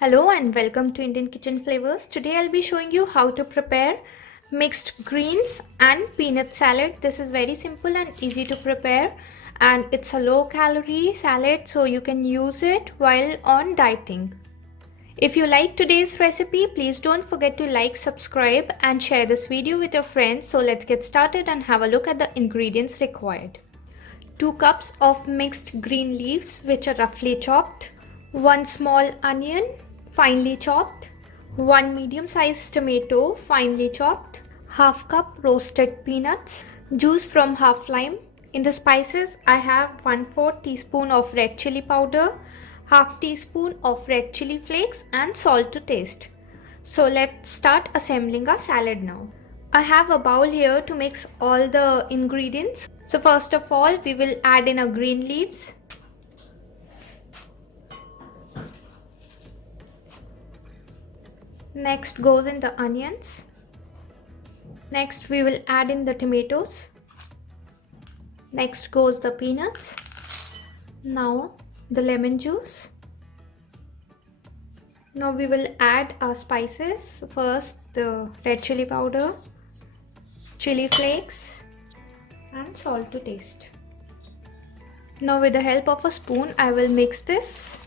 Hello and welcome to Indian Kitchen Flavors. Today I'll be showing you how to prepare mixed greens and peanut salad. This is very simple and easy to prepare, and it's a low calorie salad, so you can use it while on dieting. If you like today's recipe, please don't forget to like, subscribe and share this video with your friends. So let's get started and have a look at the ingredients required. 2 cups of mixed green leaves which are roughly chopped, 1 small onion finely chopped, 1 medium-sized tomato finely chopped, half cup roasted peanuts, juice from half lime. In the spices, I have 1/4 teaspoon of red chili powder, half teaspoon of red chili flakes and salt to taste. So let's start assembling our salad now. I have a bowl here to mix all the ingredients. So first of all, we will add in our green leaves. Next goes in the onions. Next we will add in the tomatoes. Next goes the peanuts. Now the lemon juice. Now we will add our spices. First the red chili powder, chili flakes and salt to taste. Now with the help of a spoon I will mix this.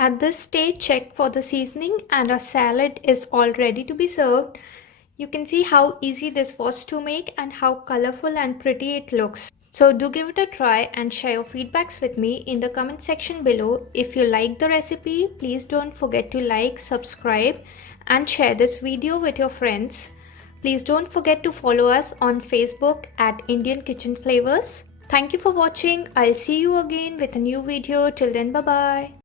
At this stage, check for the seasoning and our salad is all ready to be served. You can see how easy this was to make and how colorful and pretty it looks. So do give it a try and share your feedbacks with me in the comment section below. If you like the recipe, please don't forget to like, subscribe and share this video with your friends. Please don't forget to follow us on Facebook at Indian Kitchen Flavors. Thank you for watching. I'll see you again with a new video. Till then, bye bye.